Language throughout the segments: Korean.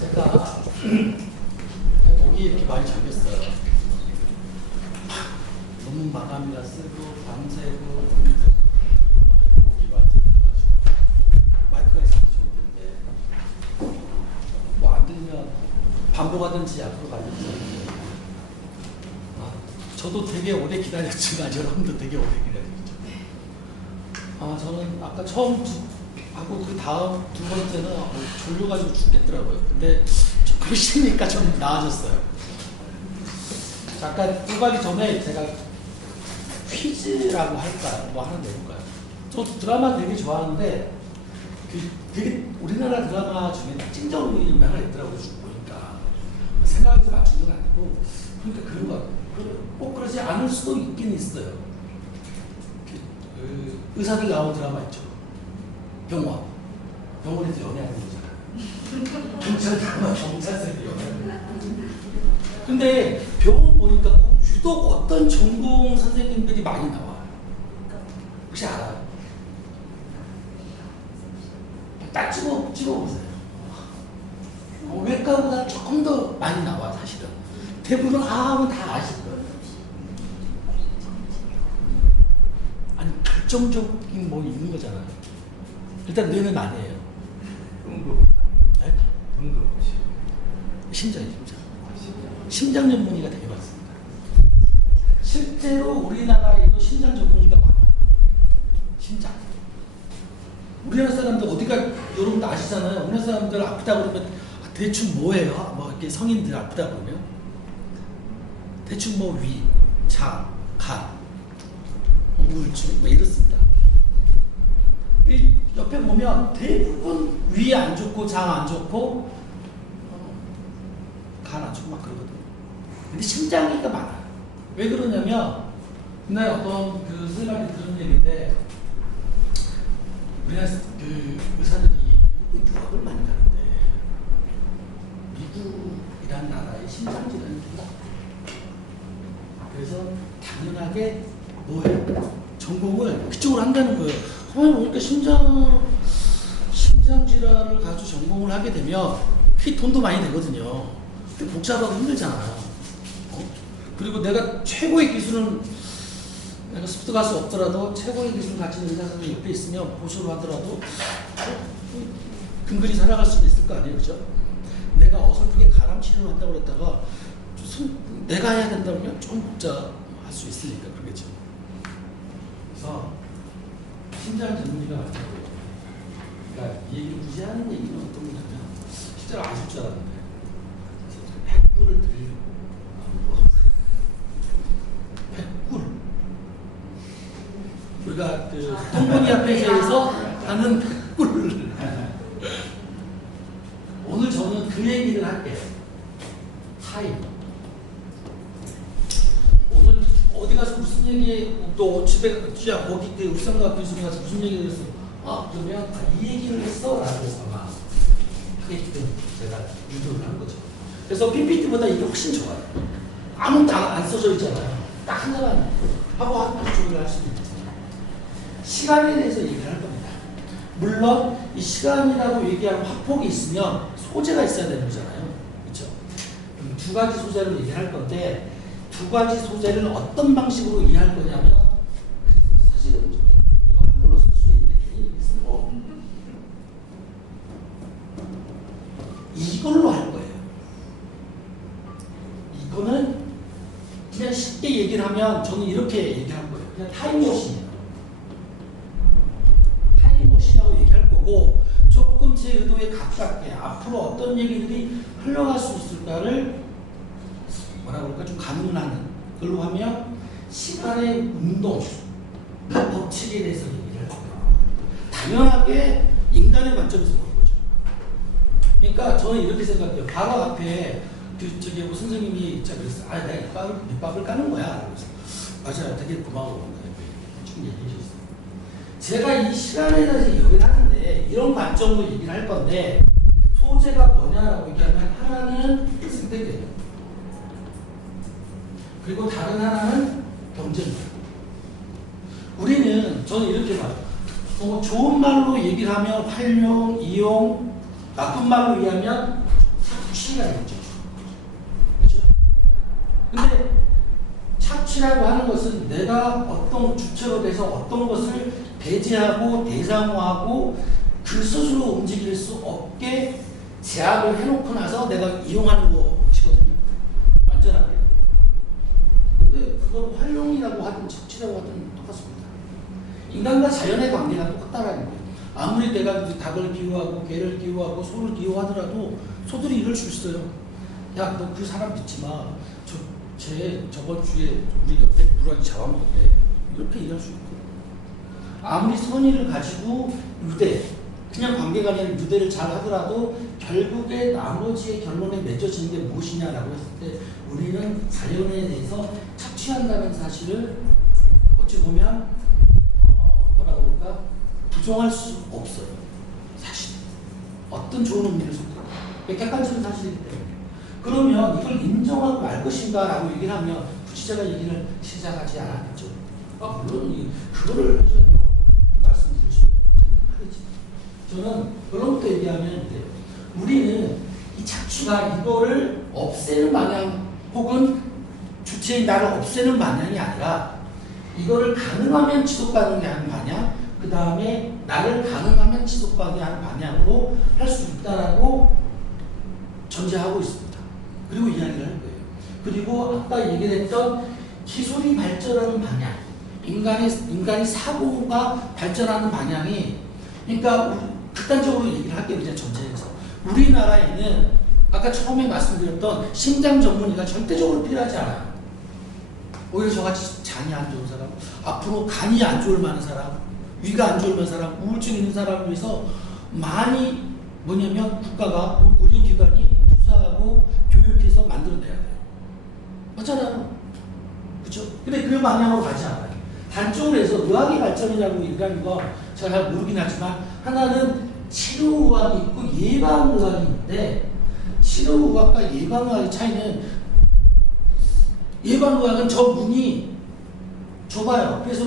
제가 목이 이렇게 많이 잠겼어요. 너무 마감이라 쓰고 밤새고 목이 많이 잠겨가지고 마이크가 있으면 좋을 텐데 뭐 안 들리면 반복하든지 앞으로 가든지. 저도 되게 오래 기다렸지만 여러분도 되게 오래 기다렸죠. 저는 아까 처음 하고 그 다음 두 번째는 졸려가지고 죽겠더라고요. 근데 조금 쉬니까 좀 나아졌어요. 잠깐 들어가기 전에 제가 퀴즈라고 할까요? 뭐 하나 내볼까요? 저 드라마 되게 좋아하는데 되게 우리나라 드라마 중에 찐정이 유명한 있더라고요. 보니까 생각해서 맞춘 건 아니고 그러니까 그런 것 같아요. 꼭 그러지 않을 수도 있긴 있어요. 의사들 나온 드라마 있죠. 병원에서 연애하는 거잖아요. 경찰 드라마 경찰서에서 연애하는. 근데 병원 보니까 꼭 유독 어떤 전공 선생님들이 많이 나와요. 혹시 알아요? 딱 찍어보세요. 외과보다 조금 더 많이 나와 사실은. 대부분 하면 다 아실 거예요. 아니 결정적인 뭐 있는 거잖아요. 일단 뇌는 아니에요. 네? 심장. 심장 전문의가 되게 많습니다. 실제로 우리나라에도 심장 전문의가 많아요. 심장. 우리나라 사람들 어디가 여러분도 아시잖아요. 우리나라 사람들 아프다 그러면 대충 뭐예요? 뭐 이렇게 성인들 아프다 그러면 대충 뭐 위, 장, 간, 우울증 뭐 이렇습니다. 옆에 보면 대부분 위 안 좋고 장 안 좋고 간 안 좋고 막 그러거든요. 근데 심장이가 많아요. 왜 그러냐면 옛날에 어떤 그 선생님한테 들은 얘기인데 우리나라 그 의사들이 미국 유학을 많이 가는데 미국이란 나라의 심장질환이 좀 그래서 당연하게 뭐예요? 전공을 그쪽으로 한다는 거예요. 그러니까 심장 질환을 가지고 전공을 하게 되면 그게 돈도 많이 되거든요. 근데 복잡하고 힘들잖아요. 그리고 내가 최고의 기술은 내가 습득 갈 수 없더라도 최고의 기술을 가진 의사 선생님 옆에 있으면 보수를 하더라도 근근히 살아갈 수도 있을 거 아니에요, 그죠? 내가 어설프게 가람 치료를 한다고 그랬다가 내가 해야 된다면 좀 복잡할 수 있으니까 그러겠죠. 그래서 심장 전문의가 많다고요. 그러니까 이 얘기를 굳이 하는 얘기는 어떤 거냐면 실제로 아실 줄 알았는데 백불을 드리려고 100불 우리가 그 통보니아 페이지에서 하는 100불을 오늘 저는 그 얘기를 할게요. 타임. 오늘 어디 가서 무슨 얘기 또 집에 야 거기 그 울산과 교수님 가서 무슨 얘기를 했어? 그러면 이 얘기를 했어 라고 아마 하게끔 제가 유도를 한 거죠. 그래서 PPT보다 이게 훨씬 좋아요. 아무것도 안 써져 있잖아요. 딱 하나만 하고 한 쪽을 할 수 있는 시간에 대해서 얘기를 할 겁니다. 물론 이 시간이라고 얘기하는 확폭이 있으면 소재가 있어야 되는 거잖아요. 그렇죠? 그럼 두 가지 소재를 얘기할 건데 두 가지 소재를 어떤 방식으로 이해할 거냐면 사실은 이거 한글로 쓸 수도 있는데 괜히 쓰고 이걸로 할 거예요. 이거는 그냥 쉽게 얘기를 하면 저는 이렇게 얘기할 거예요. 그냥 타임머신이에요. 타임머신이라고 얘기할 거고 조금 제 의도에 가깝게 앞으로 어떤 얘기들이 흘러갈 수 있을까를 뭐라 그럴까 좀 가늠하는 걸로 하면 시간의 운동, 법칙에 대해서 얘기를 할 거예요. 당연하게 인간의 관점에서 보는 거죠. 그러니까 저는 이렇게 생각해요. 바로 앞에 저기 뭐 선생님이 진짜 그랬어요. 내가 밑밥을 까는 거야. 그래서 맞아요. 되게 고마워. 쭉 얘기해 주셨어요. 제가 이 시간에 대해서 얘기를 하는데 이런 관점으로 얘기를 할 건데 소재가 뭐냐라고 얘기하면 하나는 생태계예요. 그리고 다른 하나는 경제입니다. 우리는 저는 이렇게 봐요. 좋은 말로 얘기를 하면 활용, 이용, 나쁜 말로 이해하면 착취가 되겠죠. 그렇죠? 근데 착취라고 하는 것은 내가 어떤 주체로 돼서 어떤 것을 배제하고 대상화하고 그 스스로 움직일 수 없게 제약을 해놓고 나서 내가 이용하는 것이거든요. 완전하게. 근데 그걸 활용이라고 하든 착취라고 하든 똑같습니다. 인간과 자연의 관계가 똑같다라는 거예요. 아무리 내가 이제 닭을 기호하고 개를 기호하고 소를 기호하더라도 소들이 이럴 수 있어요. 야, 너 그 사람 믿지 마. 저번 주에 우리 옆에 누락이 잡아먹었대. 이렇게 얘기할 수 있고. 아무리 선의를 가지고 그냥 관계가 아니라 유대를 잘 하더라도 결국에 나머지의 결론에 맺어지는 게 무엇이냐라고 했을 때 우리는 자연에 대해서 착취한다는 사실을 어찌 보면 뭐라 그럴까? 부정할 수 없어요. 사실. 어떤 좋은 의미를 쏟고. 객관적인 사실이기 때문에. 그러면 이걸 인정하고 말 것인가 라고 얘기를 하면 구치자가 얘기를 시작하지 않았겠죠. 물론 그거를 말씀드릴 수 하겠지. 저는 결론부터 얘기하면 우리는 이 착취가 이거를 없애는 방향 혹은 주체인 나를 없애는 방향이 아니라 이거를 가능하면 지속가능하게 하는 방향, 그 다음에 나를 가능하면 지속가능하게 하는 방향으로 할 수 있다라고 전제하고 있습니다. 그리고 이야기를 할 거예요. 그리고 아까 얘기했던 기술이 발전하는 방향, 인간이 사고가 발전하는 방향이, 그러니까 극단적으로 얘기를 할게요. 그냥 전체에서 우리나라에는 아까 처음에 말씀드렸던 심장 전문의가 절대적으로 필요하지 않아요. 오히려 저같이 장이 안 좋은 사람, 앞으로 간이 안 좋을 만한 사람, 위가 안 좋을 만한 사람, 우울증 있는 사람을 위해서 많이 뭐냐면 국가가 의료기관이 투자하고 교육해서 만들어내야 돼요. 맞잖아요. 그렇죠? 근데 그 방향으로 가지 않아요. 단쪽으로 해서 의학의 발전이라고 얘기하는 거 제가 잘 모르긴 하지만 하나는 치료의학이 있고 예방의학이 있는데 치료의학과 예방의학의 차이는 예방의학은 저 문이 좁아요. 그래서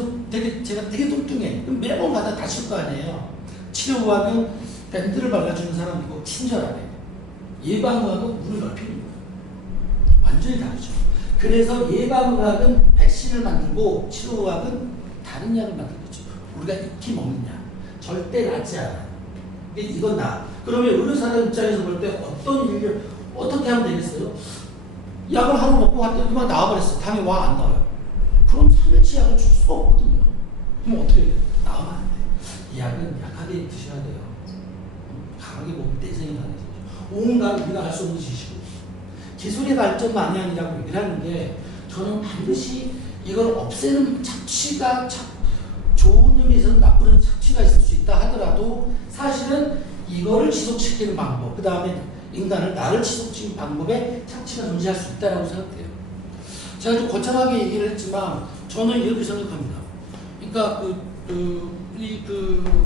제가 되게 뚱뚱해. 그럼 매번 가다 다칠 거 아니에요. 치료의학은 밴드를 발라주는 사람이고 친절하게. 예방의학은 문을 넓히는 거예요. 완전히 다르죠. 그래서 예방의학은 백신을 만들고 치료의학은 다른 약을 만들겠죠. 우리가 익히 먹는 약. 절대 낫지 않아요. 근데 이건 나. 그러면 의료사 입장에서 볼 때 어떤 일을 어떻게 하면 되겠어요? 약을 하루 먹고 갔더니 그만 나와버렸어. 다음에 와 안 나와요. 그럼 3일치 약을 줄 수가 없거든요. 그럼 어떻게 해요? 나오면 안 돼. 이 약은 약하게 드셔야 돼요. 강하게 먹으면 내생이 강해지죠. 온갖 우리가 알 수 없는 지식을. 기술의 발전 방향이라고 얘기를 하는데 저는 반드시 이걸 없애는 착취가 좋은 의미에서는 나쁜 착취가 있을 수 있다 하더라도 사실은 이거를 지속시키는 방법, 그 다음에 인간을 나를 지속시키는 방법에 착취가 존재할 수 있다고 생각해요. 제가 좀 거창하게 얘기를 했지만 저는 이렇게 생각합니다. 그러니까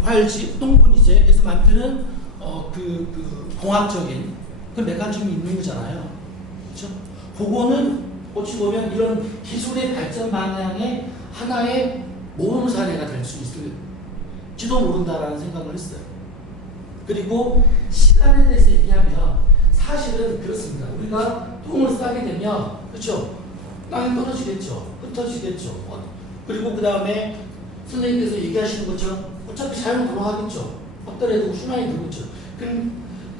화일지 똥분이제에서 만드는 공학적인 그 메커니즘이 있는 거잖아요. 그렇죠? 그거는 어찌 보면 이런 기술의 발전 방향의 하나의 모범 사례가 될 수 있을지도 모른다라는 생각을 했어요. 그리고 시간에 대해서 얘기하면 사실은 그렇습니다. 우리가 똥을 싸게 되면 그렇죠? 땅이 떨어지겠죠. 흩어지겠죠. 그리고 그 다음에 선생님께서 얘기하시는 것처럼 어차피 자연 돌아가겠죠. 어떠래도 순환이 되겠죠.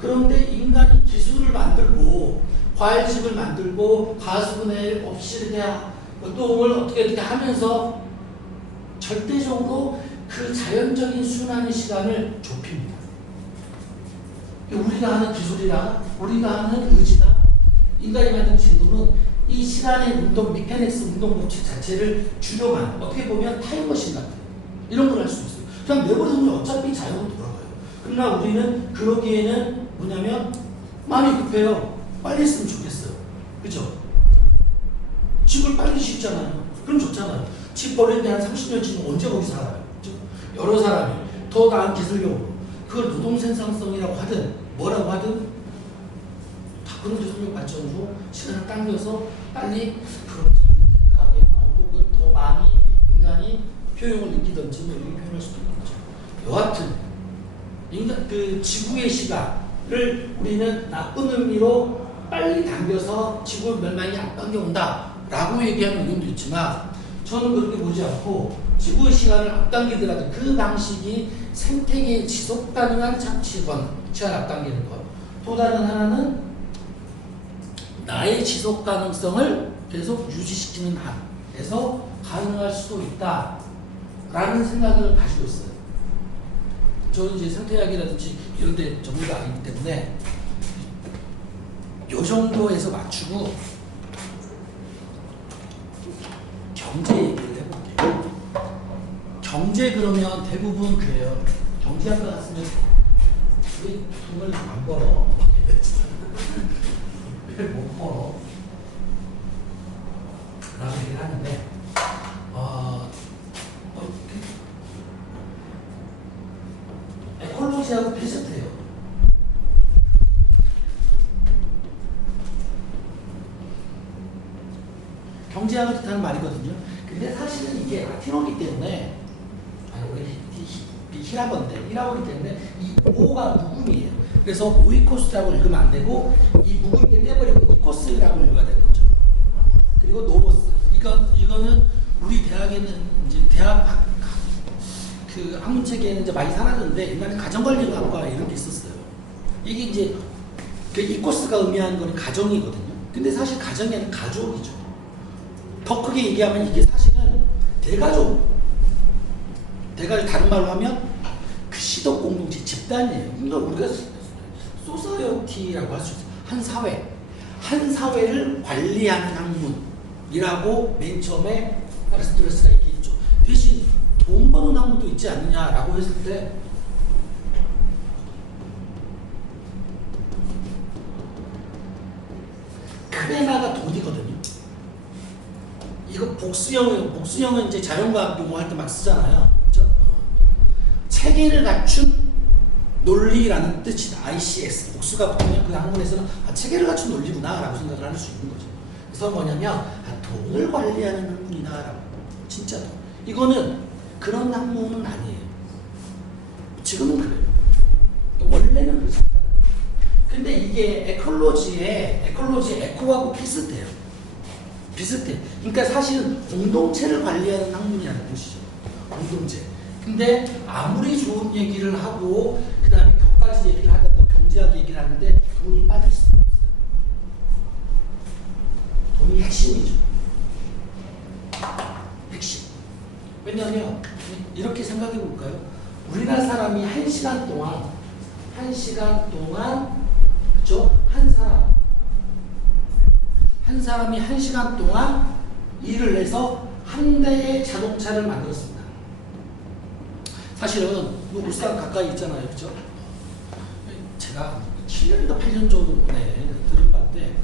그런데 인간이 기술을 만들고 과일집을 만들고 가수분해 없이 이렇게 똥을 어떻게 하면서 절대적으로 그 자연적인 순환의 시간을 좁힙니다. 우리가 하는 기술이나 우리가 하는 의지나 인간이 만든 진도는 이 시간의 운동, 미케닉스 운동 법칙 자체를 줄여만 어떻게 보면 타임머신 같아요. 이런 걸 할 수 있어요. 그냥 내버려두면 어차피 자연은 돌아가요. 그러나 우리는 그러기에는 뭐냐면 마음이 급해요. 빨리 했으면 좋겠어요. 그죠? 집을 빨리 짓잖아요. 그럼 좋잖아요. 집 버리는데 한 30년 지금 언제 거기 살아요? 그죠? 여러 사람이 더 나은 기술력으로 그걸 노동생산성이라고 하든 뭐라고 하든 다 그런 기술력 발전으로 시간을 당겨서 빨리 그런 가게나 혹은 더 많이 인간이 효용을 느끼든지 뭐 이렇게 표현할 수도 있는 거죠. 여하튼 인간 지구의 시간을 우리는 나쁜 의미로 빨리 당겨서 지구 멸망이 앞당겨온다 라고 얘기하는 의견도 있지만 저는 그렇게 보지 않고 지구의 시간을 앞당기더라도 그 방식이 생태계의 지속 가능한 착취권, 시간 앞당기는 것. 또 다른 하나는 나의 지속 가능성을 계속 유지시키는 한에서 가능할 수도 있다 라는 생각을 가지고 있어요. 저는 이제 생태학이라든지 이런 데 전문가 아니기 때문에 요 정도에서 맞추고 경제 얘기를 해볼게요. 경제 그러면 대부분 그래요. 경제학과 갔으면 왜 돈을 안 벌어? 왜 못 벌어? 라고 얘기를 하는데 에콜로지하고 비슷해요. 경제학을 뜻하는 말이거든요. 근데 사실은 이게 라틴어기 때문에 우리 히라버기 때문에 이 오가 묵음이에요. 그래서 오이코스라고 읽으면 안 되고 이 묵음을 떼버리고 이코스라고 읽어야 되는 거죠. 그리고 노보스. 이거는 우리 대학에는 이제 대학 그 학문체계에는 이제 많이 사라졌는데 옛날에 가정관리학과 이런 게 있었어요. 이게 이제 그 이코스가 의미하는 건 가정이거든요. 근데 사실 가정이 아니라 가족이죠. 더 크게 얘기하면 이게 사실은 대가족. 다른 말로 하면 그 시독 공동체 집단이에요. 그러니까 우리가 소사이어티라고 할 수 있어요. 한 사회를 관리하는 학문이라고 맨 처음에 아리스토텔레스가 얘기했죠. 대신 돈 버는 학문도 있지 않느냐라고 했을 때 크레마가 돈이거든요. 이거 복수형은 이제 자연과학 용어할 때 막 쓰잖아요. 그렇죠? 체계를 갖춘 논리라는 뜻이다. ICS. 복수가 붙으면 그 학문에서는 체계를 갖춘 논리구나 라고 생각을 할 수 있는 거죠. 그래서 뭐냐면 돈을 관리하는 학문이다 라고. 진짜 돈. 이거는 그런 학문은 아니에요. 지금은 그래요. 원래는 그렇지 않다. 근데 이게 에콜로지 에코하고 비슷해요. 그러니까 사실은 공동체를 관리하는 학문이라는 뜻이죠. 공동체. 근데 아무리 좋은 얘기를 하고 그 다음에 격가지 얘기를 하다가 경제학 얘기를 하는데 돈이 빠질 수가 없어요. 돈이 핵심이죠. 핵심. 왜냐하면 이렇게 생각해 볼까요? 우리나라 사람이 1시간 동안 그렇죠? 한 사람이 1시간 동안 일을 해서 한 대의 자동차를 만들었습니다. 사실은 울산 가까이 있잖아요. 그렇죠? 제가 7년인가 8년 전에 들은 바인데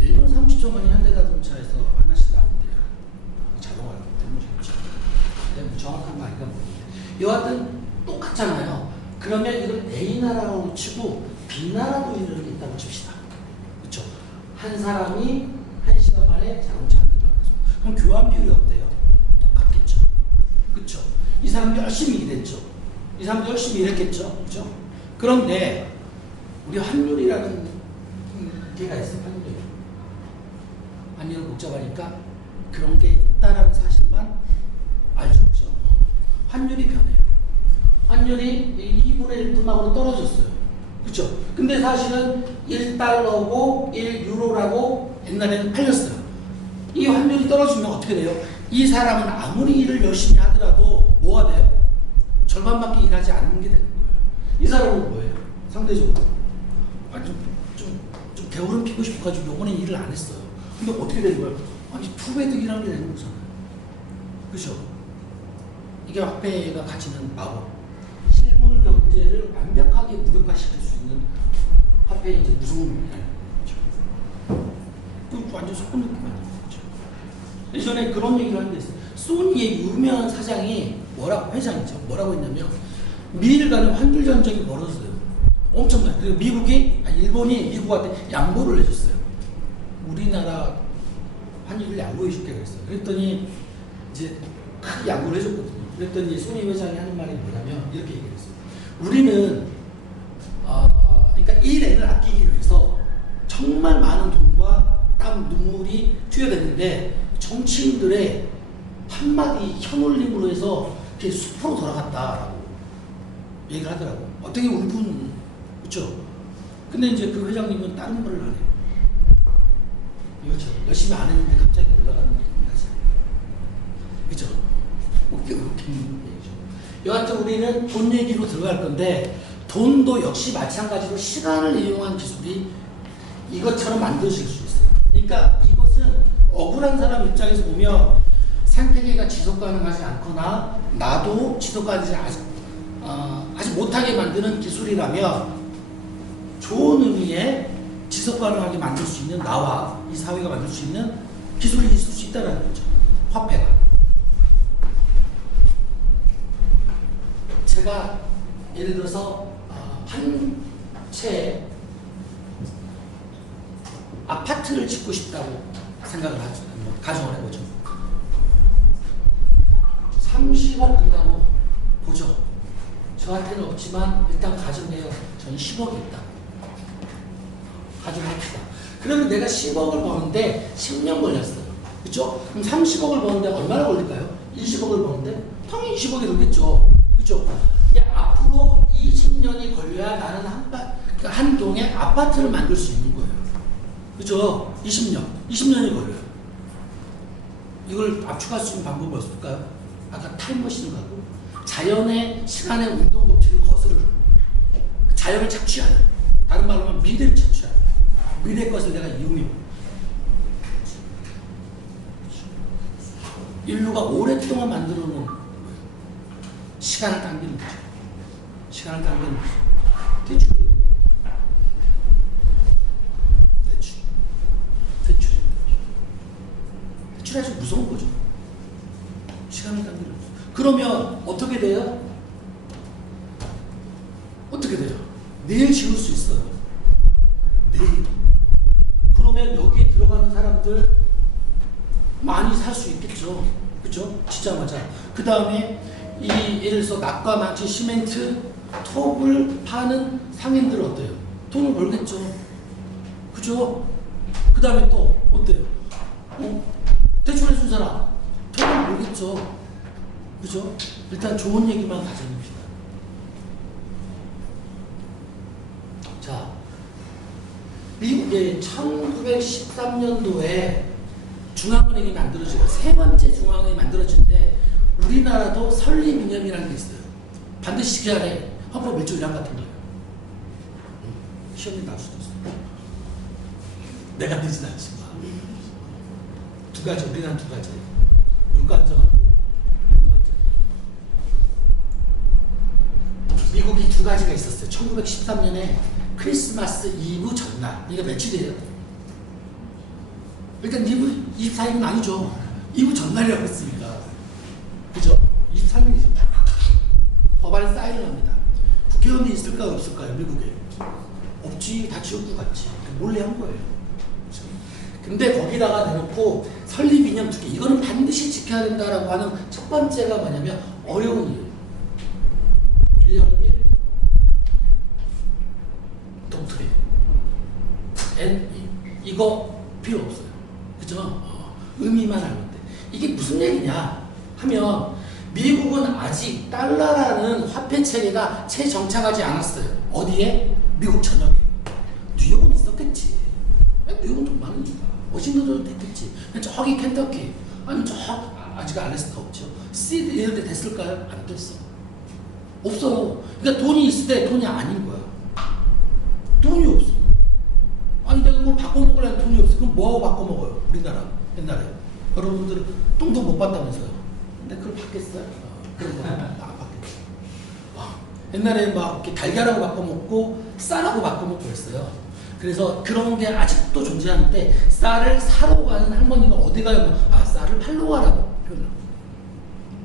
1분 30초 만에 현대자동차에서 하나씩 나온대요. 자동화를 때문이죠. 정확한 말이가 모르겠는데 여하튼 똑같잖아요. 그러면 이걸 A 나라로 치고 B 나라도 이런 게 있다고 칩시다. 그렇죠? 한 사람이 1시간 만에 자동차 한 대 만들었어. 그럼 교환 비율이 어때요? 똑같겠죠. 그렇죠? 이 사람도 열심히 일했죠. 이 사람도 열심히 일했겠죠. 그렇죠? 그런데 우리 환율이라는 게가 있어요. 환율이 복잡하니까 그런 게 있다라는 사실만 알수 없죠. 환율이 변해요. 환율이 2분의 1 분막으로 떨어졌어요. 그렇죠? 근데 사실은 1달러고 1유로라고 옛날에는 팔렸어요. 이 환율이 떨어지면 어떻게 돼요? 이 사람은 아무리 일을 열심히 하더라도 뭐가 돼요? 절반밖에 일하지 않는 게 되는 거예요. 이 사람은 뭐예요? 상대적으로 좀 게으름 피고 싶어가지고 요번에 일을 안 했어요. 근데 어떻게 되는 거예요? 아니 투배드 일하는 게 되는 거잖아요. 그렇죠? 이게 화폐가 가지는 마법. 실물 경제를 완벽하게 무력화시킬 수 있는 화폐의 이제 무서움이에요. 그 완전 속은 느낌 아니에요. 예전에 그런 얘기를 하는 데 있어요. 소니의 유명한 사장이 회장이죠. 뭐라고 했냐면 미일 간의 환율 전쟁이 벌어졌어요. 엄청나요. 그리고 일본이 미국한테 양보를 해줬어요. 우리나라 환율을 양보해 줄게 그랬어요. 그랬더니 이제 크게 양보를 해줬거든요. 그랬더니 소니 회장이 하는 말이 뭐냐면 이렇게 얘기했어요. 우리는 그러니까 1엔을 아끼기 위해서 정말 많은 돈과 땀, 눈물이 투여됐는데 정치인들의 한마디 혀놀림으로 해서 이렇게 숲으로 돌아갔다라고 얘기를 하더라고. 어떻게 울분, 그렇죠? 근데 이제 그 회장님은 다른 말을 하네. 그렇죠. 열심히 안 했는데 갑자기 올라가는 거지. 그렇죠? 웃긴 얘기죠. 여하튼 우리는 돈 얘기로 들어갈 건데 돈도 역시 마찬가지로 시간을 이용한 기술이 이것처럼 만들어질 수 있어요. 그러니까 이것은 억울한 사람 입장에서 보면 생태계가 지속 가능하지 않거나 나도 지속 가능하지 하지 못하게 만드는 기술이라면 좋은 의미의 지속 가능하게 만들 수 있는 나와 이 사회가 만들 수 있는 기술이 있을 수 있다는 거죠. 화폐가. 제가 예를 들어서 한 채 아파트를 짓고 싶다고 생각을 하죠. 가정을 해보죠. 30억 든다고 보죠. 저한테는 없지만 일단 가정해요. 저는 10억이 있다. 가정합시다. 그러면 내가 10억을 버는데 10년 걸렸어요. 그렇죠? 그럼 30억을 버는데 얼마나 걸릴까요? 20억을 버는데 당연히 20억이 들겠죠. 그렇죠? 앞으로 20년이 걸려야 나는 한 동에 아파트를 만들 수 있는 거예요. 그죠? 20년이 걸려요. 이걸 압축할 수 있는 방법이 없을까요? 아까 타임머신을 가고 자연의 시간의 운동 법칙을 거스르는 자연을 착취하는, 다른 말로 하면 미래를 착취하는, 미래 것을 내가 이용해 인류가 오랫동안 만들어 놓은 시간을 당기는 거죠. 시간을 당기는 거죠. 대출이에요. 대출이 아주 무서운 거죠. 시간을 당기는 거죠. 그러면 어떻게 돼요? 어떻게 돼요? 내일 지을 수 있어요. 내일. 그러면 여기에 들어가는 사람들 많이 살 수 있겠죠. 그죠? 짓자마자. 그 다음에 예를 들어서 낙과 망치, 시멘트, 톱을 파는 상인들은 어때요? 돈을 벌겠죠. 그죠? 그 다음에 또 어때요? 대출해준 사람 돈을 벌겠죠. 그죠? 일단 좋은 얘기만 가져옵시다. 자, 미국의 1913년도에 중앙은행이 만들어지고 세 번째 중앙은행이 만들어진데 우리나라도 설립이념이라는 게 있어요. 반드시 지켜야 돼. 헌법 1조 1항 같은 거예요. 시험에 나올 수도 있어요. 내가 되진 않지만 두 가지, 우리나라 두 가지. 물가 안정하고 금융 안정. 미국이 두 가지가 있었어요. 1913년에 크리스마스 이브 전날. 이게 며칠이에요? 일단 이브 24일은 아니죠. 이브 전날이라고 했으니까. 그죠? 23일이죠. 법안에 사인을 합니다. 국회의원이 있을까요? 없을까요? 미국에? 없지. 다 지역구 같지. 몰래 한 거예요. 그렇죠? 근데 거기다가 내놓고 설립이념 2개. 이거는 반드시 지켜야 된다라고 하는 첫 번째가 뭐냐면 어려운 일. 1년 1 독트린. 이거 필요 없어요. 그죠? 의미만 알면 돼. 이게 무슨 얘기냐 하면 미국은 아직 달러라는 화폐 체계가 재정착하지 않았어요. 어디에? 미국 전역에. 뉴욕은 있었겠지. 뉴욕은 돈 많으니까. 워싱턴도 됐겠지. 저기 켄터키, 아니 아직 알래스카 없죠. 시드 이런 데 됐을까요? 안 됐어. 없어요. 그러니까 돈이 있을 때 돈이 아닌 거야. 돈이 없어. 아니 내가 그걸 바꿔 먹으려면 돈이 없어. 그럼 뭐하고 바꿔 먹어요? 우리나라 옛날에 여러분들은 똥도 못 받다면서요. 근데 그걸 받겠어요? 그런 거 안 받겠지. 옛날에 막 이렇게 달걀하고 바꿔 먹고 쌀하고 바꿔 먹고 그랬어요. 그래서 그런 게 아직도 존재하는데 쌀을 사러 가는 할머니가 어디 가요? 쌀을 팔러 가라고 표현을.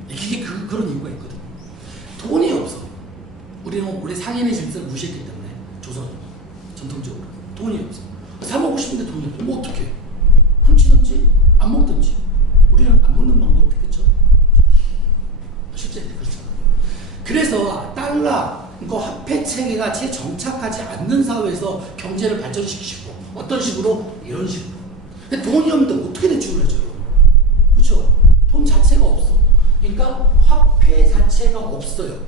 이게 그런 이유가 있거든. 돈이 없어. 우리 상인의 질서를 무시했기 때문에 조선 전통적으로 돈이 없어. 사 먹고 싶은데 돈이 없어. 뭐 어떡해? 훔치든지 안 먹든지. 우리는 안 먹는 방법 없겠죠. 실제 그렇잖아요. 그래서 달러, 그러니까 화폐 체계가 재정착하지 않는 사회에서 경제를 발전시키고 어떤 식으로? 이런 식으로. 근데 돈이 없는데 어떻게 대출을 해줘요? 그렇죠? 돈 자체가 없어. 그러니까 화폐 자체가 없어요.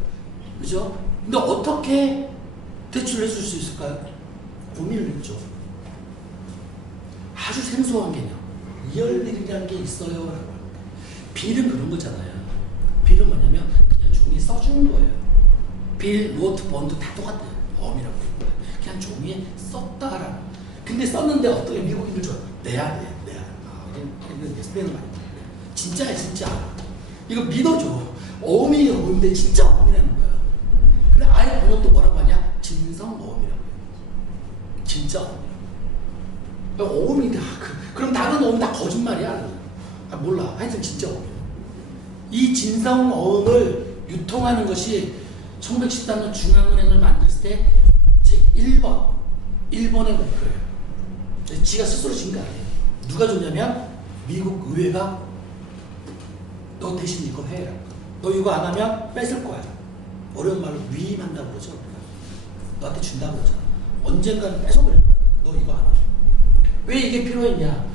그죠? 근데 어떻게 대출을 해줄 수 있을까요? 고민을 했죠. 아주 생소한 개념. 리얼일이라는 게 있어요. 라고 합니다. 빌은 그런 거잖아요. 빌은 뭐냐면 그냥 종이에 써주는 거예요. 빌, 노트, 본드 다 똑같아요. 어음이라고 해요. 그냥 종이에 썼다라는. 근데 썼는데 어떻게 미국인들 좋아? 내야 돼. 이거 스페인어 많이 돼. 진짜야, 진짜. 이거 믿어줘. 어음인데 진짜 어음이라는 거야. 근데 아예 번역도 뭐라고 하냐? 진성 어음이라고 해요. 진짜 어음이라고. 어음인데, 그럼 다른 어음 다 거짓말이야. 몰라. 하여튼 진짜 어음이야. 이 진성 어음을 유통하는 것이 1913년 중앙은행을 만들었을 때 제1번, 일본의 목표예요. 지가 스스로 진 거 아니에요. 누가 줬냐면 미국 의회가 너 대신 이거 해라. 너 이거 안 하면 뺏을 거야. 어려운 말로 위임한다고 그러죠. 너한테 준다고 그러잖아. 언젠가는 뺏어버릴 거야. 너 이거 안 하면. 왜 이게 필요했냐?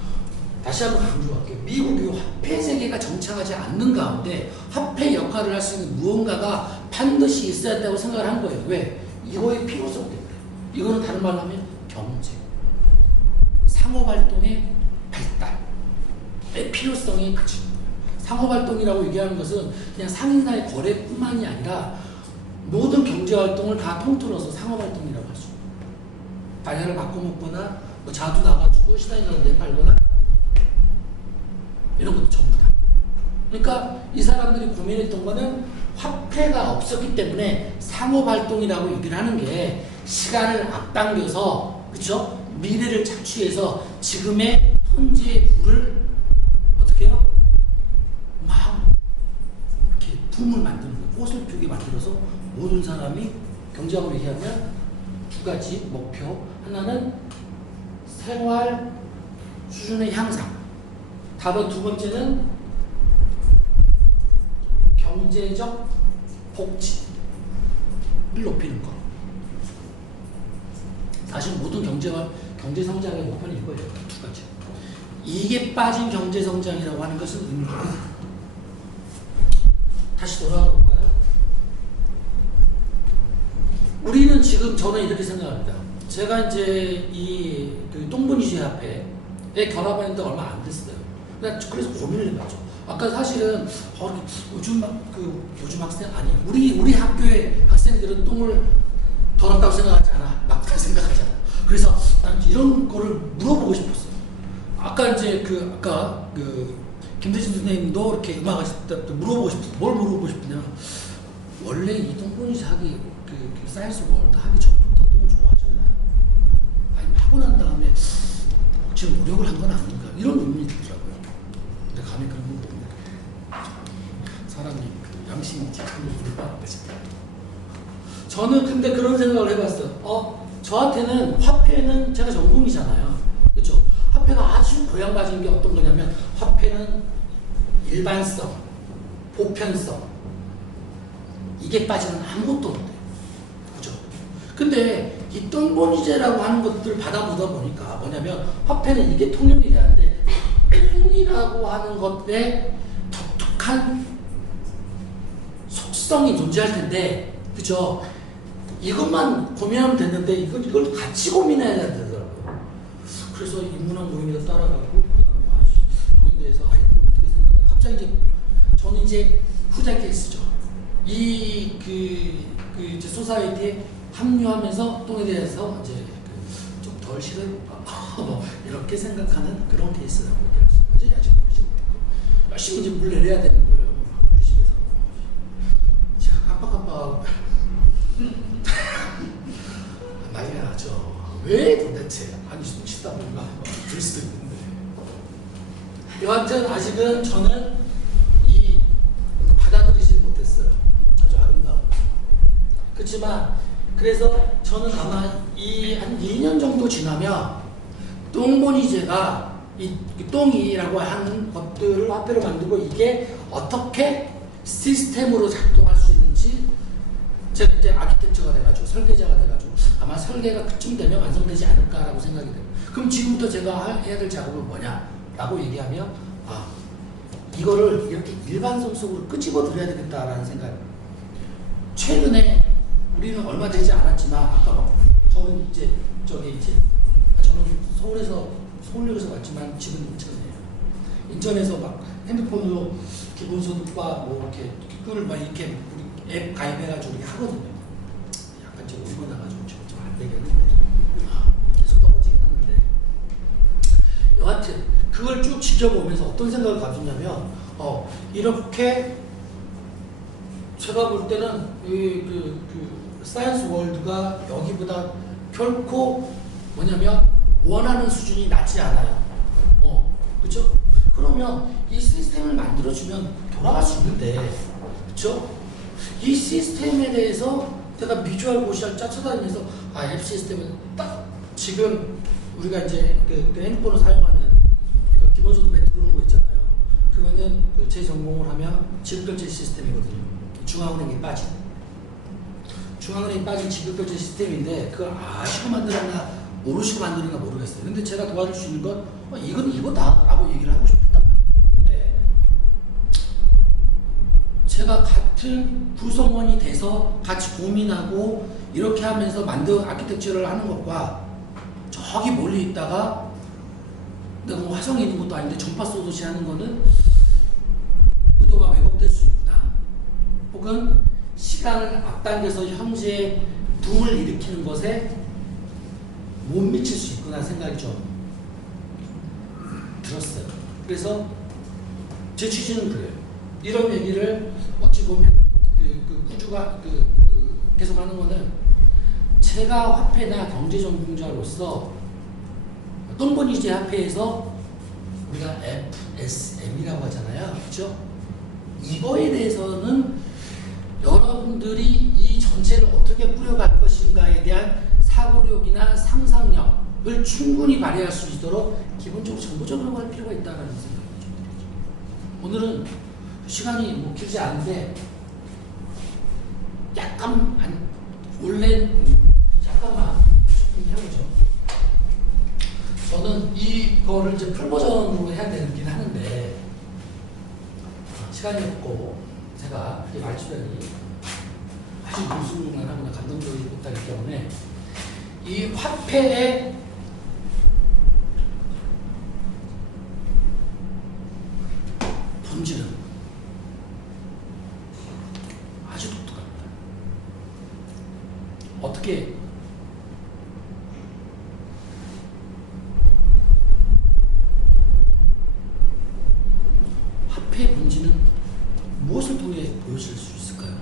다시 한번 강조할게요. 미국이 화폐 세계가 정착하지 않는 가운데 화폐 역할을 할 수 있는 무언가가 반드시 있어야 한다고 생각을 한 거예요. 왜? 이거의 필요성 때문에. 이거는 다른 말로 하면 경제, 상호발동의 발달의 필요성이 그치. 상호발동이라고 얘기하는 것은 그냥 상인사의 거래뿐만이 아니라 모든 경제활동을 다 통틀어서 상호발동이라고 할 수 있어요. 다이아를 바꿔 먹거나 뭐 자두 나가지고 시장에 가서 내팔거나 이런 것도 전부 다. 그러니까 이 사람들이 고민했던 거는 화폐가 없었기 때문에 상호발동이라고 얘기를 하는 게 시간을 앞당겨서 그쵸? 미래를 착취해서 지금의 현재의 부를 어떻게 해요? 막 이렇게 붐을 만드는 거예요. 꽃을 피우게 만들어서 모든 사람이 경제학으로 얘기하면 두 가지 목표. 하나는 생활 수준의 향상. 다른 두 번째는 경제적 복지를 높이는 것. 사실 모든 경제 성장의 목표는 이거예요. 두 가지. 이게 빠진 경제 성장이라고 하는 것은 의미가 없어요. 다시 돌아가 볼까요? 우리는 지금 저는 이렇게 생각합니다. 제가 이제 그 똥분이주의 화폐에 결합한 지 얼마 안 됐어요. 그래서 고민을 해봤죠. 아까 사실은 요즘 학생 아니 우리 학교의 학생들은 똥을 더럽다고 생각하지 않아. 막다고 생각하잖아. 그래서 난 이런 거를 물어보고 싶었어요. 아까 이제 아까 김대진 선생님도 이렇게 음악 하실 때 물어보고 싶었어요. 뭘 물어보고 싶냐? 원래 이 똥분이주의 하기 사이언스 월드 하기 전부터 똥을 좋아하셨나요? 아니면 하고 난 다음에 지금 노력을 한 건 아닌가? 이런 의문이 들더라고요. 근데 감히 그런 건 모르겠어요. 사람이 양심이 있지. 그런 걸 물어봤는데 진짜. 저는 근데 그런 생각을 해봤어요. 저한테는 화폐는 제가 전공이잖아요. 그렇죠? 화폐가 아주 고양가진 게 어떤 거냐면 화폐는 일반성, 보편성 이게 빠지면 아무것도 없대. 그죠? 근데 이 똥본이제라고 하는 것들을 받아보다 보니까 뭐냐면 화폐는 이게 통용이 되는데 통이라고 하는 것에 독특한 속성이 존재할 텐데 그죠? 이것만 고민하면 됐는데 이걸 같이 고민해야 되더라고요. 그래서 인문학 모임에서 따라가고 그다음에 똥에 대해서 이건 어떻게 생각하나 갑자기 이제 저는 이제 후자 케이스죠. 이제 소사이티에 합류하면서 똥에 대해서 이제 좀 덜 싫어해볼까 뭐 이렇게 생각하는 그런 케이스라고 얘기했어요. 완전히 아직 모르지 못했고 열심히 이제 물 내려야 되는 거예요. 우리 집에서 제가 깜빡깜빡 난리 나죠. 왜 도대체 아니 숨 쉬다 보니까 들 수도 있는데 여하튼 아직은 저는 받아들이지 못했어요. 아주 아름다워. 그렇지만 그래서 저는 아마 한 2년 정도 지나면 똥본이제가 이 똥이라고 하는 것들을 화폐로 만들고 이게 어떻게 시스템으로 작동할 수 있는지 제가 그때 아키텍처가 돼가지고 설계자가 돼가지고 아마 설계가 그쯤 되면 완성되지 않을까라고 생각이 돼요. 그럼 지금부터 제가 해야 될 작업은 뭐냐라고 얘기하면 이거를 이렇게 일반성 속으로 끄집어 들여야 되겠다라는 생각. 최근에 우리는 얼마 되지 않았지만 아까 저는 저는 서울역에서 왔지만 집은 인천이에요. 인천에서 막 핸드폰으로 기본소득과 뭐 이렇게 그걸 막 이렇게 우리 앱 가입해가지고 이렇게 하거든요. 약간 좀 울고 나가지고 좀 안 되겠는데 계속 떨어지긴 하는데 여하튼 그걸 쭉 지켜보면서 어떤 생각을 가졌냐면 이렇게 제가 볼 때는 그 사이언스 월드가 여기보다 결코 뭐냐면 원하는 수준이 낮지 않아요. 그렇죠? 그러면 이 시스템을 만들어주면 돌아갈 수 있는데, 그렇죠? 이 시스템에 대해서 내가 비주얼 고시를 찾아다니면서 앱 시스템은 딱 지금 우리가 이제 그 핸드폰을 사용하는 그 기본소득에 들어오는 거 있잖아요. 그거는 제 전공을 하면 지급결제 시스템이거든요. 중앙은행이 빠진 지급결제 시스템인데 그걸 아시고 만들었나 모르시고 만들었나 모르겠어요. 근데 제가 도와줄 수 있는 건 이건 이거다라고 얘기를 하고 싶었단 말이에요. 근데 제가 같은 구성원이 돼서 같이 고민하고 이렇게 하면서 아키텍처를 하는 것과 저기 멀리 있다가 내가 뭐 화성에 있는 것도 아닌데 전파 쏘듯이 하는 거는 의도가 왜곡될 수 있구나. 혹은 시간을 앞당겨서 현재의 붐을 일으키는 것에 못 미칠 수 있구나 생각이 좀 들었어요. 그래서 제 취지는 그래요. 이런 얘기를 어찌 보면 구주가 계속 하는 거는 제가 화폐나 경제전공자로서 똥보니제 화폐에서 우리가 FSM이라고 하잖아요. 그렇죠? 이거에 대해서는 여러분들이 이 전체를 어떻게 꾸려갈 것인가에 대한 사고력이나 상상력을 충분히 발휘할 수 있도록 기본적으로 정보적으로 할 필요가 있다는 생각이 좀 들죠. 오늘은 시간이 뭐 길지 않은데 원래 약간만 조금 해보죠. 저는 이거를 이제 풀버전으로 해야 되긴 하는데 시간이 없고 제가 이 말주변이 아주 무술하거나 감동적이지 못하기 때문에 이 화폐의 본질은 아주 독특합니다. 어떻게 화폐의 본질은 무엇을 통해 보여줄 수 있을까요?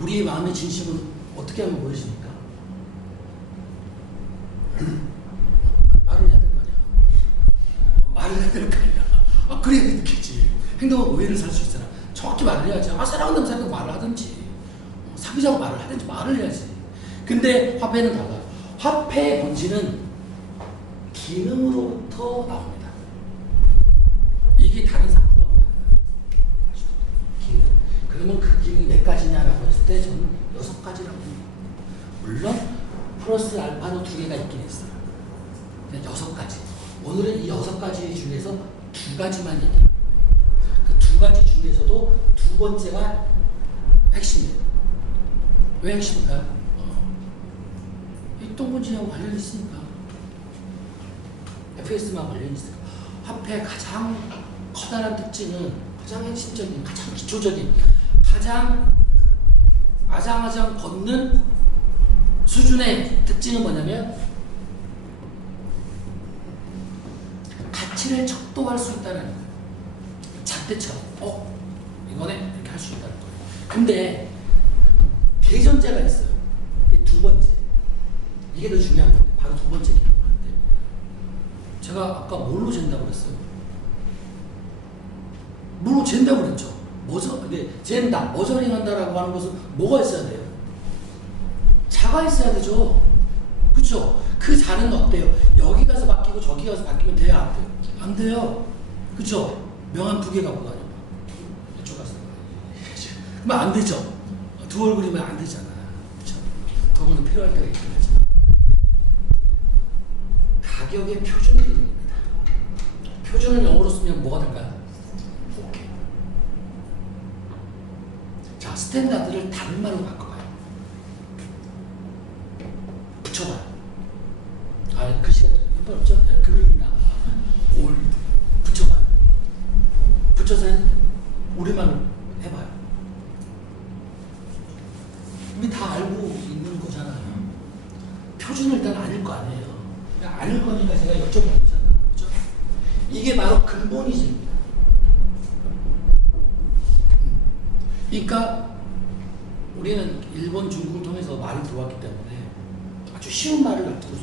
우리의 마음의 진심은 어떻게 하면 보여집니까? 말을 해야 될 거 아니야. 말을 해야 될 거 아니야. 그래야 느끼지. 행동은 오해를 살 수 있잖아. 정확히 말을 해야지. 사랑한다면 사랑한다고 말을 하든지, 사귀자고 말을 하든지 말을 해야지. 근데 화폐는 달라요. 화폐의 본질은 기능으로부터 나옵니다. 이게 다른 상품하고 달라요. 기능. 그러면 그 기능이 몇 가지냐라고 했을 때 저는 6가지라고 합니다. 물론 플러스 알파로 2개가 있긴 했어요. 6가지. 오늘은 이 6가지 중에서 2가지만 얘기를 해요. 그 2가지 중에서도 2번째가 핵심이에요. 왜 핵심일까요? 이 똥본질하고 관련이 있으니까. FS만 관련이 있으니까. 화폐의 가장 커다란 특징은 가장 핵심적인, 가장 기초적인, 가장 아장아장 걷는 수준의 특징은 뭐냐면 가치를 척도할 수 있다는 거예요. 잣대처럼 이거네 이렇게 할 수 있다는 거예요. 근데 대전제가 있어요. 이게 2번째. 이게 더 중요한 건데 바로 2번째 기능인데 제가 아까 뭘로 잰다고 그랬어요? 뭘로 잰다고 그랬죠? 근데 잰다, 머저링 한다라고 하는 것은 뭐가 있어야 돼요? 자가 있어야 되죠. 그쵸? 그 자는 어때요? 여기 가서 바뀌고 저기 가서 바뀌면 돼요? 안 돼요? 안 돼요. 그쵸? 명함 2개 갖고 다녀. 이쪽 가서. 그러면 안 되죠? 2 얼굴이면 안 되잖아. 그쵸? 그거는 필요할 때가 있긴 하죠. 가격의 표준을 이룹니다. 표준을 영어로 쓰면 뭐가 될까요? 오케이. 자, 스탠다드를 다른 말로 바꿔봐요. 붙여봐요. 아, 글씨가 형편없죠? 네, 금입니다. 골드. 붙여봐요. 붙여서 우리말로 해봐요. 이미 다 알고 있는 거잖아요. 표준을 일단 아닐 거 아니에요. 아닐 거니까 제가 여쭤보는 거잖아요. 그죠? 이게 바로 근본이지입니다. 그러니까 우리는 일본, 중국을 통해서 말이 들어왔기 때문에 아주 쉬운 말을 가지고서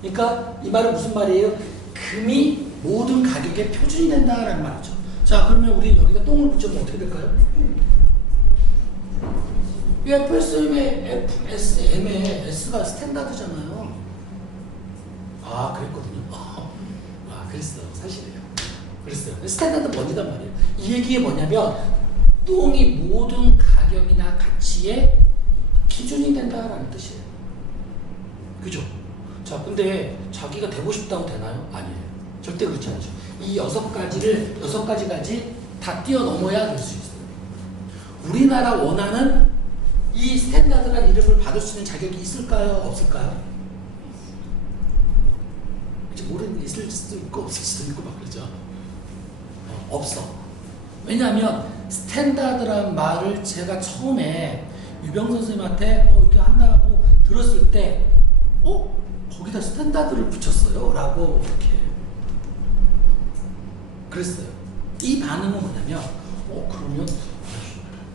그러니까 이 말은 무슨 말이에요? 금이 모든 가격의 표준이 된다라는 말이죠. 자, 그러면 우리 여기다 똥을 붙여보면 어떻게 될까요? FSM의 FSM의 S가 스탠다드잖아요. 아, 그랬거든요. 아, 그랬어요. 사실이에요. 그랬어요. 스탠다드 번지단 말이에요. 이 얘기가 뭐냐면 똥이 모든 가격이나 가치의 기준이 된다라는 뜻이에요. 그죠? 자, 근데 자기가 되고 싶다고 되나요? 아니에요. 절대 그렇지 않죠. 이 6가지까지 다 뛰어넘어야 될 수 있어요. 우리나라 원하는 이 스탠다드라는 이름을 받을 수 있는 자격이 있을까요? 없을까요? 이제 모르는 게 있을 수도 있고 없을 수도 있고 막 그러죠. 없어. 왜냐하면 스탠다드라는 말을 제가 처음에 유병선 선생님한테 이렇게 한다고 들었을 때 거기다 스탠다드를 붙였어요? 라고 이렇게 그랬어요. 이 반응은 뭐냐면 그러면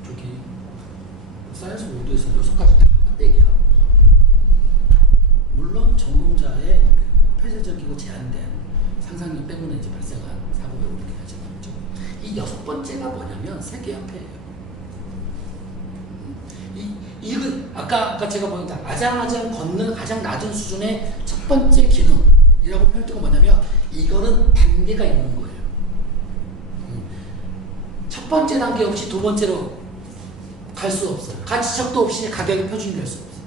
저기 사이언스 모드에서 6가지 다 떼기야. 물론 전공자의 폐쇄적이고 제한된 상상력 때문에 이제 발생한 사고에 오르긴 하지만 이 6번째가 뭐냐면 세계협회예요. 이건 아까 제가 보니까 아장아장 걷는 가장 낮은 수준의 첫 번째 기능이라고 표현했던 건 뭐냐면 이거는 단계가 있는 거예요. 첫 번째 단계 없이 두 번째로 갈 수 없어요. 가치척도 없이 가격의 표준이 될 수 없어요.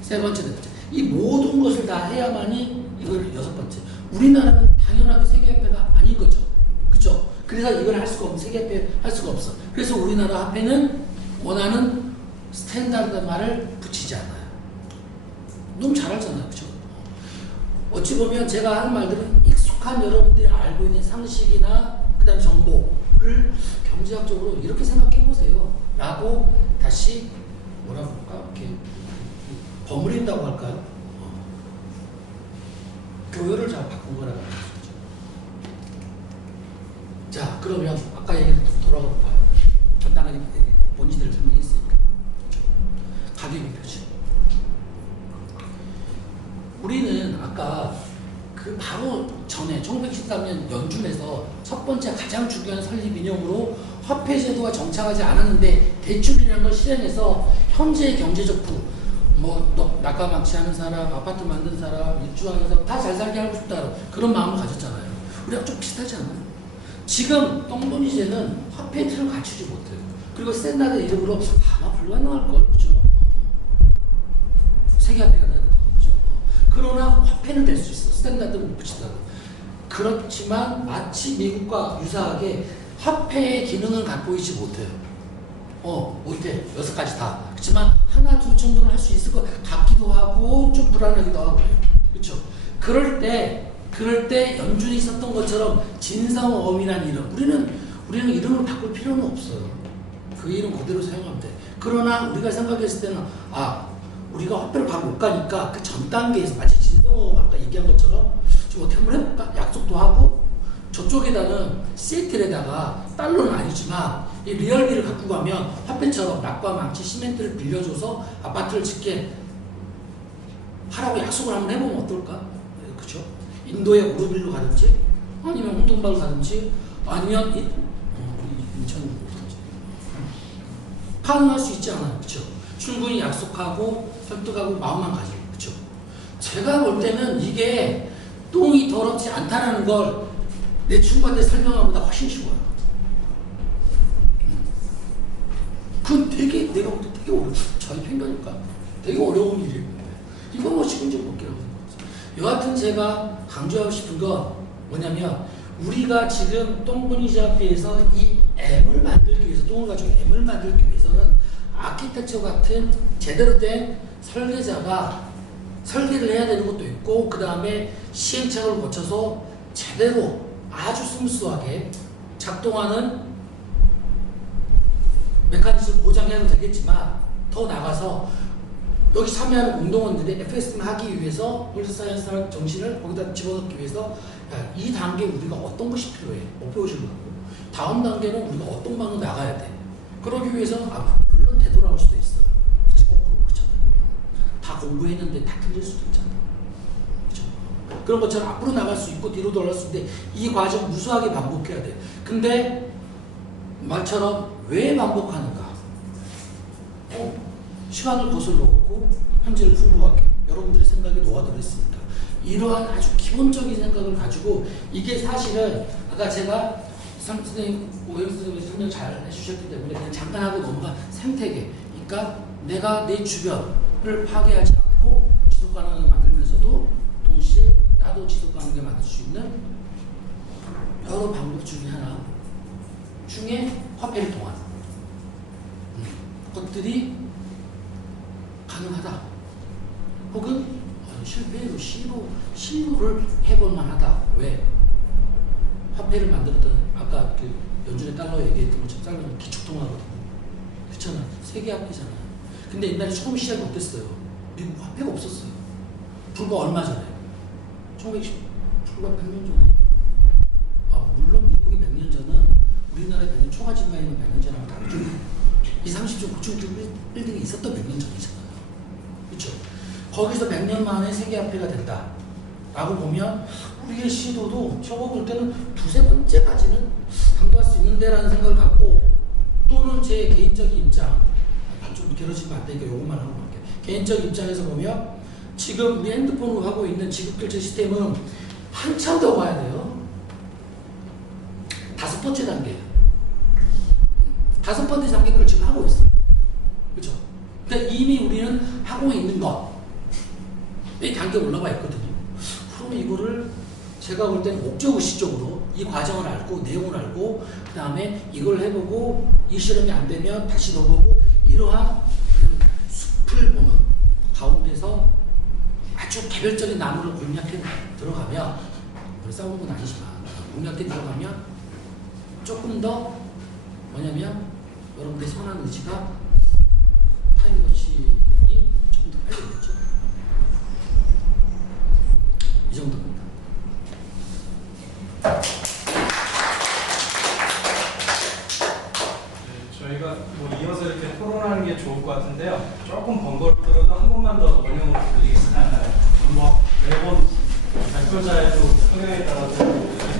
세 번째, 네 번째. 이 모든 것을 다 해야만이 이걸 6번째. 우리나라는 당연하게 세계협회가 아닌 거죠. 그죠? 그래서 이걸 할 수가 없는 세계협회 할 수가 없어. 그래서 우리나라 협회는 원하는 스탠다드 말을 붙이지 않아요. 너무 잘 알잖아요. 그죠? 어찌 보면 제가 하는 말들은 익숙한 여러분들이 알고 있는 상식이나 그 다음에 정보를 경제학적으로 이렇게 생각해 보세요. 라고 다시 뭐라고 할까? 이렇게 버무린다고 할까요? 교열을 잘 바꾼 거라고 할 수 있죠. 자, 그러면 아까 얘기를 돌아가 볼까요? 간단하게 본질을 설명했으니까. 가격의 표준. 우리는 아까 그 바로 전에 1913년 연준에서 첫 번째 가장 중요한 설립 이념으로 화폐제도가 정착하지 않았는데 대출이라는 걸 실행해서 현재의 경제적 부, 낙가망치하는 사람, 아파트 만든 사람, 입주하는 사람 다 잘 살게 하고 싶다 그런 마음을 가졌잖아요. 우리가 좀 비슷하지 않아요? 지금 똥돈이제는 화폐의 틀을 갖추지 못해요. 그리고 스탠다드 이름으로 아마 불가능할걸, 그죠? 세계화폐가 되는 거죠. 그러나 화폐는 될 수 있어. 스탠다드를 못 붙이더라도. 그렇지만 마치 미국과 유사하게 화폐의 기능을 갖고 있지 못해요. 못해. 6가지 다. 그렇지만 하나, 두 정도는 할 수 있을 것 같기도 하고 좀 불안하기도 하고 그래요. 그렇죠? 그럴 때 연준이 썼던 것처럼 진성어음이라는 이름. 우리는 이름을 바꿀 필요는 없어요. 그 이름 그대로 사용하면 돼. 그러나 우리가 생각했을 때는 우리가 화폐를 바로 못 가니까 그 전 단계에서 마치 진성어음 아까 얘기한 것처럼 좀 어떻게 한번 해볼까? 약속도 하고 저쪽에다는 시애틀에다가 달러는 아니지만 이 리얼비를 갖고 가면 화폐처럼 낙과 망치 시멘트를 빌려줘서 아파트를 짓게 하라고 약속을 한번 해보면 어떨까? 그죠? 인도의 오르빌로 가든지 아니면 홍동발로 가든지 아니면 인천 가능할 수 있지 않아요. 그죠? 충분히 약속하고 설득하고 마음만 가지고 그죠? 제가 볼 때는 이게 똥이 더럽지 않다라는 걸 내 친구한테 설명하는 것보다 훨씬 쉬워요. 그건 내가 볼 때 되게 어려워. 저희 편견이니까 되게 어려운 일이에요. 이거 뭐 지금 좀 먹기라고 생각해요. 여하튼 제가 강조하고 싶은 건 뭐냐면 우리가 지금 똥분이자학비에서 이 M을 만들기 위해서 똥을 가지고 M을 만들기 위해서는 아키텍처 같은 제대로 된 설계자가 설계를 해야 되는 것도 있고 그 다음에 시행착오를 거쳐서 제대로 아주 스무스하게 작동하는 메커니즘을 보장해도 되겠지만 더 나가서 여기 참여하는 운동원들이 FSM 하기 위해서 폴리사이언스 정신을 거기다 집어넣기 위해서 야, 이 단계 우리가 어떤 것이 필요해 어표지를 갖고 다음 단계는 우리가 어떤 방으로 나가야 돼 그러기 위해서 물론 되돌아올 수도 있어요 사실 거꾸로 그렇잖아요 다 공부했는데 다 틀릴 수도 있잖아 그렇죠 그런 것처럼 앞으로 나갈 수 있고 뒤로 돌아갈 수 있는데 이 과정 무수하게 반복해야 돼 근데 말처럼 왜 반복하는가 시간을 거슬러 오고 현재를 풍부하게 여러분들의 생각이 녹아들었으니까 이러한 아주 기본적인 생각을 가지고 이게 사실은 아까 제가 선생님 오영 선생님이 설명 잘 해주셨기 때문에 그냥 잠깐 하고 넘어간 생태계 그러니까 내가 내 주변을 파괴하지 않고 지속 가능하게 만들면서도 동시에 나도 지속 가능하게 만들 수 있는 여러 방법 중에 하나 중에 화폐를 통한 것들이 가능하다. 혹은 실패로 시도를 해볼 만하다. 왜? 화폐를 만들었던 아까 그 연준의 달러 얘기했던 것처럼 달러는 기축통화거든요. 그렇잖아. 세계 화폐잖아요. 근데 옛날에 처음 시작이 어땠어요? 미국 화폐가 없었어요. 불과 얼마 전에. 1910, 불과 100년 전에. 물론 미국의 100년 전은 우리나라의 100년 초가집만 있는 100년 전하고 다르죠. 20, 30조 고층 빌딩이 있었던 100년 전이잖아요. 그렇죠? 거기서 100년 만에 세계화폐가 된다. 라고 보면 우리의 시도도 적어볼 때는 두세 번째까지는 강도할 수 있는데 라는 생각을 갖고 또는 제 개인적인 입장 좀 길어지면 안 되니까 요것만 하고 갈게요. 개인적 입장에서 보면 지금 우리 핸드폰으로 하고 있는 지급결제 시스템은 한참 더 가야 돼요. 5번째 단계. 5번째 단계 걸 지금 하고 있어요. 그렇죠? 그러니까 이미 우리는 하고 있는 것. 이 단계 올라가 있거든요. 그러면 이거를 제가 볼 때는 목적의식적으로 이 과정을 알고 내용을 알고 그 다음에 이걸 해보고 이 실험이 안 되면 다시 넣어보고 이러한 숲을 보는 가운데서 아주 개별적인 나무를 공략해 들어가면 우리 싸우는 건 아니지만 공략해 들어가면 조금 더 뭐냐면 여러분들의 선한 의지가 타임머신이 조금 더 빨리 되겠죠. 이 정도입니다. 네, 저희가 뭐 이어서 이렇게 토론하는 게 좋을 것 같은데요. 조금 번거롭더라도 한 번만 더 원형으로 드리겠습니다. 뭐 매번 발표자의 또 성향에 따라서